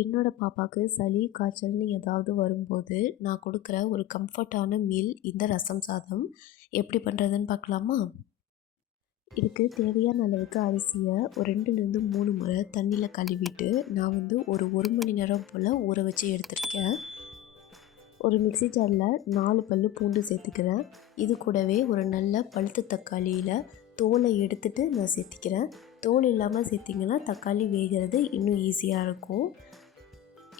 என்னோட பாப்பாவுக்கு சளி, காய்ச்சல்னு ஏதாவது வரும்போது, நான் கொடுக்குற ஒரு கம்ஃபர்ட்டான மீல் இந்த ரசம் சாதம். எப்படி பண்ணுறதுன்னு பார்க்கலாமா? இதுக்கு தேவையான அளவுக்கு அரிசிய ஒரு 2லேருந்து 3 முறை தண்ணியில் கழுவிட்டு, நான் வந்து ஒரு 1 மணி நேரம் போல் ஊற வச்சு எடுத்திருக்கேன். ஒரு மிக்ஸி ஜாரில் 4 பல்லு பூண்டு சேர்த்துக்கிறேன். இது கூடவே ஒரு நல்ல பழுத்த தக்காளியில் தோலை எடுத்துட்டு நான் சேர்த்திக்கிறேன். தோல் இல்லாமல் சேர்த்திங்கன்னா தக்காளி வேகிறது இன்னும் ஈஸியாக இருக்கும்.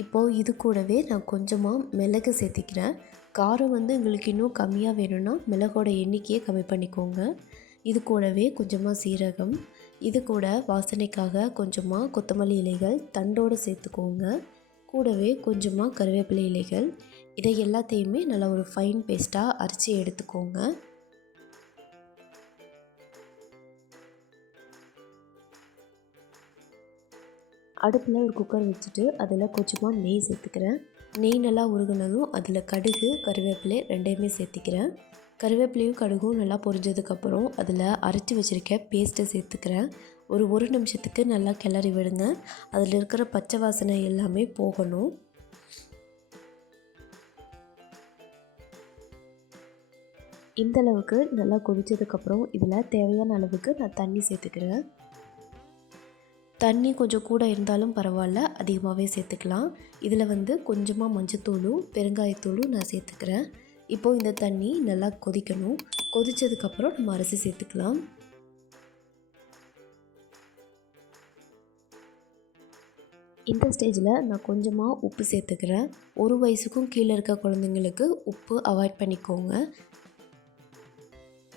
இப்போது இது கூடவே நான் கொஞ்சமாக மிளகு சேர்த்திக்கிறேன். காரம் வந்து உங்களுக்கு இன்னும் கம்மியாக வேணும்னா மிளகோட எண்ணிக்கையை கம்மி பண்ணிக்கோங்க. இது கூடவே கொஞ்சமாக சீரகம், இது கூட வாசனைக்காக கொஞ்சமாக கொத்தமல்லி இலைகள் தண்டோடு சேர்த்துக்கோங்க. கூடவே கொஞ்சமாக கருவேப்பிலை இலைகள். இதை எல்லாத்தையுமே நல்லா ஒரு ஃபைன் பேஸ்ட்டாக அரைச்சி எடுத்துக்கோங்க. அடுப்பில் ஒரு குக்கர் வச்சுட்டு அதில் கொஞ்சமாக நெய் சேர்த்துக்கிறேன். நெய் நல்லா உருகுனதும் அதில் கடுகு, கருவேப்பிலை 2யுமே சேர்த்திக்கிறேன். கருவேப்பிலையும் கடுகும் நல்லா பொரிஞ்சதுக்கப்புறம் அதில் அரைச்சி வச்சுருக்க பேஸ்ட்டை சேர்த்துக்கிறேன். ஒரு நிமிஷத்துக்கு நல்லா கிளறி விடுங்க. அதில் இருக்கிற பச்சை வாசனை எல்லாமே போகணும். இந்தளவுக்கு நல்லா கொதித்ததுக்கப்புறம் இதில் தேவையான அளவுக்கு நான் தண்ணி சேர்த்துக்கிறேன். தண்ணி கொஞ்சம் கூட இருந்தாலும் பரவாயில்ல, அதிகமாகவே சேர்த்துக்கலாம். இதில் வந்து கொஞ்சமாக மஞ்சத்தூளும் பெருங்காயத்தூளும் நான் சேர்த்துக்கிறேன். இப்போது இந்த தண்ணி நல்லா கொதிக்கணும். கொதித்ததுக்கப்புறம் நம்ம அரிசி சேர்த்துக்கலாம். இந்த ஸ்டேஜில் நான் கொஞ்சமாக உப்பு சேர்த்துக்கிறேன். 1 வயசுக்கும் கீழே இருக்க குழந்தைங்களுக்கு உப்பு அவாய்ட் பண்ணிக்கோங்க.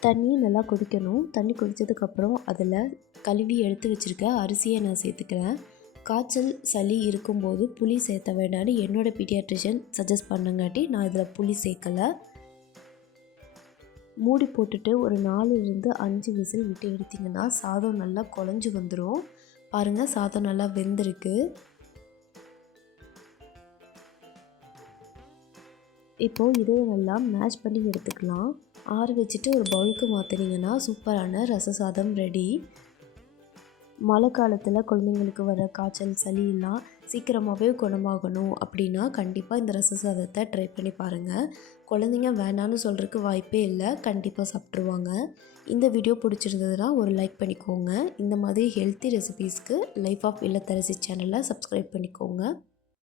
தண்ணி நல்லா கொதிக்கணும். தண்ணி கொதித்ததுக்கப்புறம் அதில் கழுவி எடுத்து வச்சுருக்க அரிசியை நான் சேர்த்துக்கிறேன். காய்ச்சல், சளி இருக்கும்போது புளி சேர்த்த வேண்டாம்னு என்னோடய பீடியாட்ரிஷியன் சஜஸ்ட் பண்ணங்காட்டி நான் இதில் புளி சேர்க்கலை. மூடி போட்டுட்டு ஒரு 4லேருந்து 5 விசில் விட்டு எடுத்திங்கன்னா சாதம் நல்லா குழஞ்சி வந்துடும். பாருங்கள், சாதம் நல்லா வெந்திருக்கு. இப்போது இதை நல்லா மேஷ் பண்ணி எடுத்துக்கலாம். ஆற வச்சுட்டு ஒரு பவுலுக்கு மாற்றினீங்கன்னா சூப்பரான ரச சாதம் ரெடி. மழை காலத்தில் குழந்தைங்களுக்கு வர காய்ச்சல், சளி எல்லாம் சீக்கிரமாகவே குணமாகணும் அப்படின்னா கண்டிப்பாக இந்த ரச சாதத்தை ட்ரை பண்ணி பாருங்கள். குழந்தைங்க வேணான்னு சொல்கிறதுக்கு வாய்ப்பே இல்லை, கண்டிப்பாக சாப்பிட்ருவாங்க. இந்த வீடியோ பிடிச்சிருந்ததுன்னா ஒரு லைக் பண்ணிக்கோங்க. இந்த மாதிரி ஹெல்த்தி ரெசிபீஸ்க்கு லைஃப் ஆஃப் இல்லத்தரசி சேனலை சப்ஸ்கிரைப் பண்ணிக்கோங்க.